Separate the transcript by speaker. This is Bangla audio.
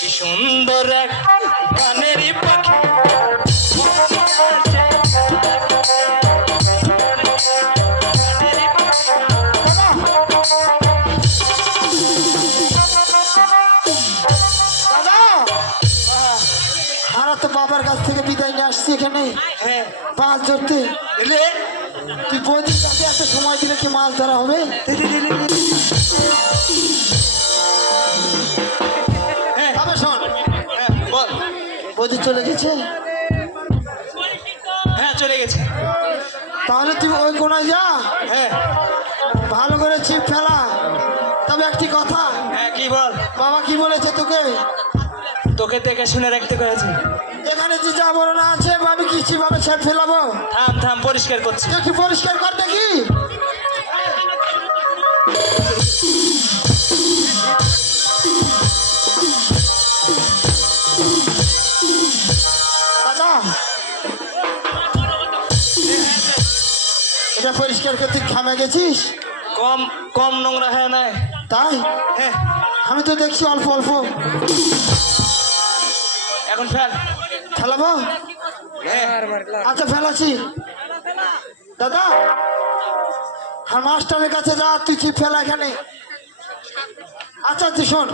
Speaker 1: কি
Speaker 2: সুন্দর একটা
Speaker 1: এক
Speaker 2: হারা তো বাবার কাছ থেকে বিদায় নিয়ে আসছি এখানে।
Speaker 1: হ্যাঁ।
Speaker 2: মাছ ধরতে।
Speaker 1: রে
Speaker 2: তুই বৌদির কাছে একটা সময় দিলে কি মাছ ধরা হবে?
Speaker 1: হ্যাঁ
Speaker 2: তবে শোন।
Speaker 1: হ্যাঁ, বল।
Speaker 2: বৌদি চলে গেছে?
Speaker 1: হ্যাঁ চলে গেছে।
Speaker 2: তাহলে তুই ওই কোনায় যা।
Speaker 1: হ্যাঁ।
Speaker 2: ভালো করে ছিপ ফেলা। তবে একটি কথা।
Speaker 1: হ্যাঁ কি বল?
Speaker 2: বাবা কি বলেছে তোকে?
Speaker 1: তোকে দেখে শুনে রাখতে করেছে।
Speaker 2: এখানে যে যা বড় আছে আমি কি কীভাবে ছিপ ফেলাবো।
Speaker 1: থাম থাম পরিষ্কার করছি।
Speaker 2: দেখি পরিষ্কার কর দেখি? এটা পরিষ্কার করতে খামে গেছিস?
Speaker 1: কম কম নোংরা হয় না
Speaker 2: তাই?
Speaker 1: হ্যাঁ।
Speaker 2: আমি তো দেখছি অল্প অল্প।
Speaker 1: এখন ফেল।
Speaker 2: ফেলাবো? আচ্ছা ফেলাছি দাদা আর মাস্টারের কাছে যা, তুই ফেলা এখানে? আচ্ছা তুই শোন।